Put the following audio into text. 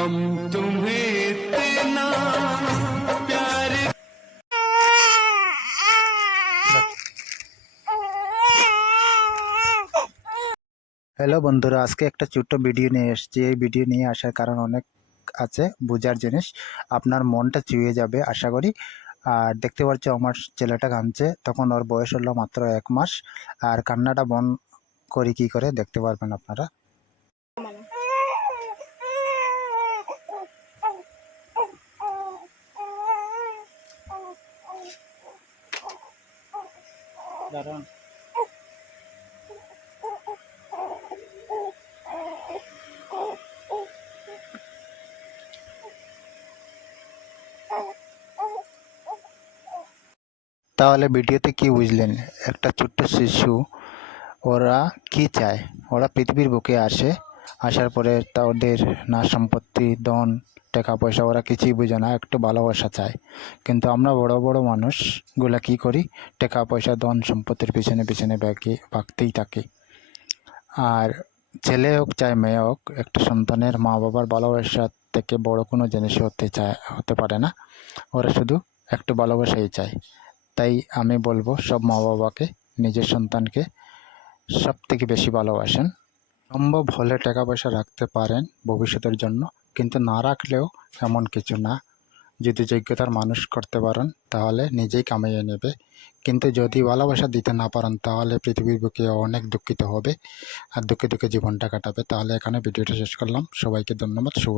हम तुम्हें इतना प्यार। হ্যালো বন্ধুরা, আজকে একটা ছোট্ট ভিডিও নিয়ে এসেছি। এই ভিডিও নিয়ে আসার কারণ অনেক আছে, বোঝার জিনিস, আপনার মনটা ছুঁয়ে যাবে আশা করি। আর দেখতে পাচ্ছ আমার ছেলেটা কাঁদছে, তখন ওর বয়স হলো মাত্র 1 মাস। আর কান্নাটা বন্ধ করি কী করে দেখতে পারবেন আপনারা। দারুণ। তাহলে ভিডিওতে কি বুঝলেন? একটা ছোট্ট শিশু, ওরা কি চায়? ওরা পৃথিবীর বুকে আসে, আসার পরে তা ওদের না সম্পত্তি, ধন, টাকা পয়সা ওরা কিছুই বোঝে না, একটু ভালোবাসা চায়। কিন্তু আমরা বড় বড় মানুষগুলা কি করি? টাকা পয়সা, ধন সম্পত্তির পিছনে পিছনে ভাগতেই থাকি। আর ছেলে হোক চাই মেয়ে হোক, একটা সন্তানের মা বাবার ভালোবাসার থেকে বড় কোনো জিনিস হতে পারে না। ওরা শুধু একটু ভালোবাসাই চায়। তাই আমি বলবো সব মা বাবাকে নিজের সন্তানকে সব থেকে বেশি ভালোবাসেন। সম্ভব হলে টাকা পয়সা রাখতে পারেন ভবিষ্যতের জন্য, কিন্তু না রাখলেও এমন কিছু না। যদি যোগ্যতার মানুষ করতে পারেন তাহলে নিজেই কামিয়ে নেবে। কিন্তু যদি ভালোবাসা দিতে না পারেন তাহলে পৃথিবীর বুকে অনেক দুঃখিত হবে আর দুঃখে দুঃখে জীবনটা কাটাবে। তাহলে এখানে ভিডিওটা শেষ করলাম। সবাইকে ধন্যবাদ। শুভ